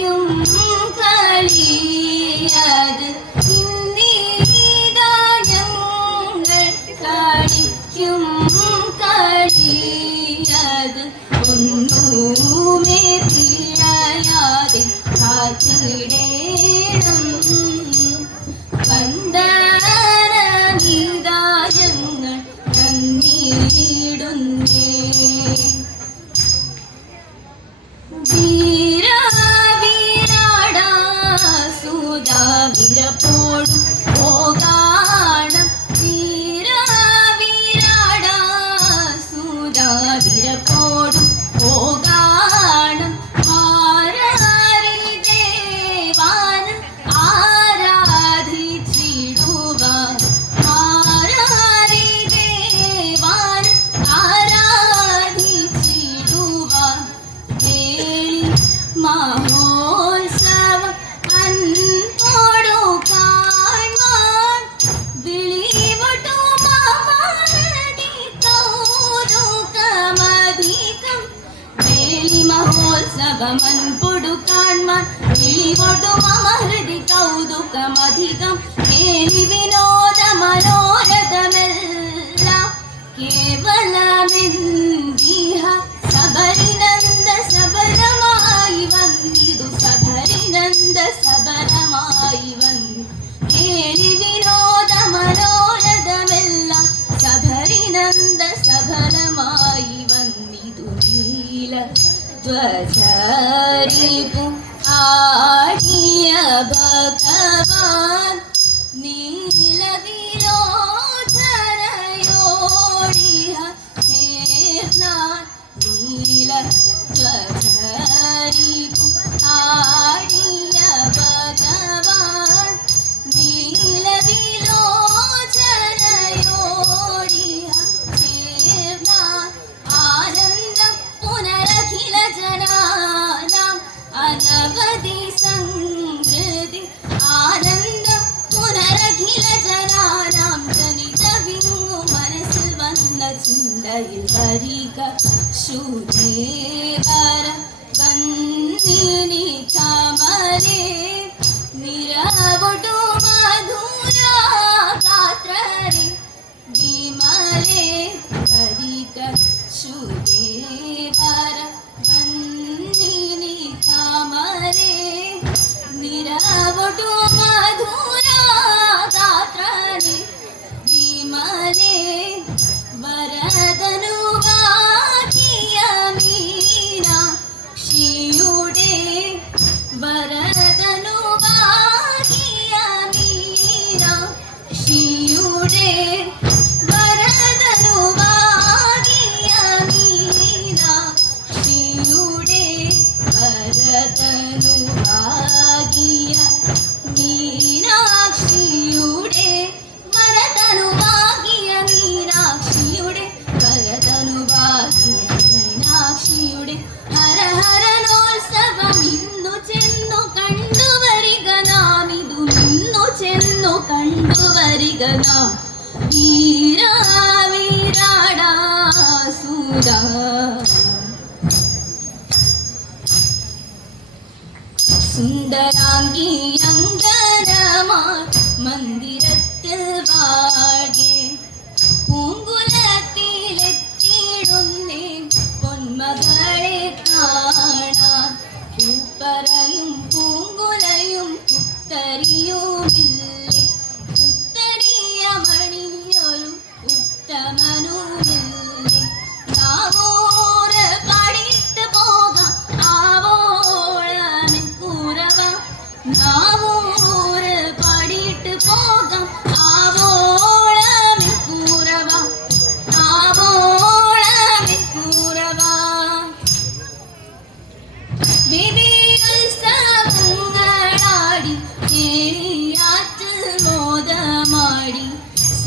കളിക്കും കളിയത്. ഇന്ദിരാജങ്ങൾ കളിക്കും കളിയത്. ഒന്നുമേ പിഴയാതെ കാത്തിടേണം. സഭമൻപൊടു കാൺമാൻ വിളികൊടു മമ ഹൃദി കൗതുകമധികം കേളി ध्वजरिपु आर्य भगवा Tarika, Tarika, Shuti. ವೇದನಾ ವೀರಾ ವೀರಾಡಾ ಸುಧಾ சுந்தராங்கி அங்கரமா மந்திரத்தில் வாடி. பூங்குலத்தில் எத்திடுந்தேன் பொன்மகளை காணா. பூப்பரையும் பூங்குலையும் புத்தரி.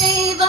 ദേവ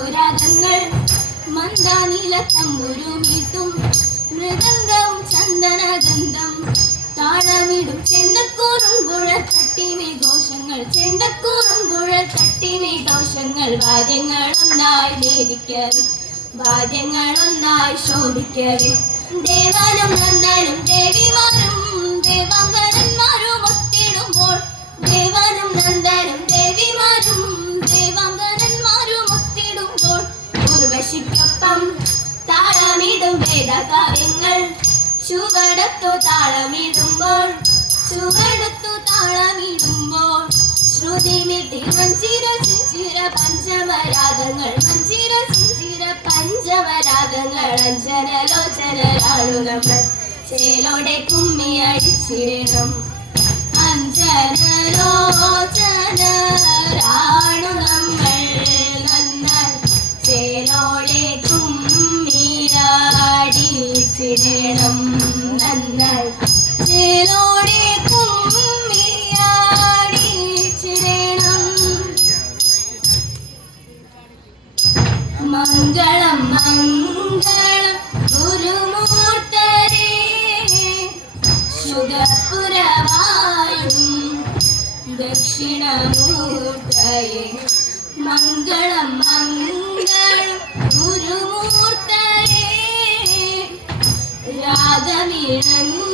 തൊണി സിന്ദുരാഗങ്ങൾ മന്ദാനീല തമ്പുരുമീട്ടും മൃദംഗവും ചന്ദനഗന്ധം താഴമിടും ചെണ്ടക്കൂറും കുഴത്തട്ടിമേ ഘോഷങ്ങൾ ചെണ്ടക്കൂറും കുഴത്തട്ടിമേ ഘോഷങ്ങൾ വാദ്യങ്ങൾ ഒന്നായി വേദിക്കവേ വാദ്യങ്ങൾ ഒന്നായി ശോഭിക്കവേ. ദേവാനും നന്ദനും ദേവിമാരും ദേവാങ്കരന്മാരും ഒത്തിടുമ്പോൾ ദേവാനും നന്ദനും ദേവിമാരും താളമിടും വേദകാര്യങ്ങൾ ചുവടത്തു താളമിടുമ്പോൾ ചുവടത്തു താളമിടുമ്പോൾ. ശ്രുതിമിതി മഞ്ചിര സിഞ്ചിര പഞ്ചമരാഗങ്ങൾ മഞ്ചിര സിഞ്ചിര പഞ്ചമരാഗങ്ങൾ അഞ്ജനലോചനരാണു നമ്മൾ ചേലോടെ കുമ്മി അടിച്ചിടണം അഞ്ജനലോചനരാണു നമ്മൾ നന്നാൽ. ചേലോടെ കുമ്മിയാടിച്ചിടണം നന്നാൽ മംഗളം മംഗളം ദക്ഷിണമൂർത്തയേ. മംഗളം മംഗളം பதமிழங்கு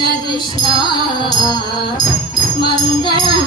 కృష్ణ కృష్ణ మంగళ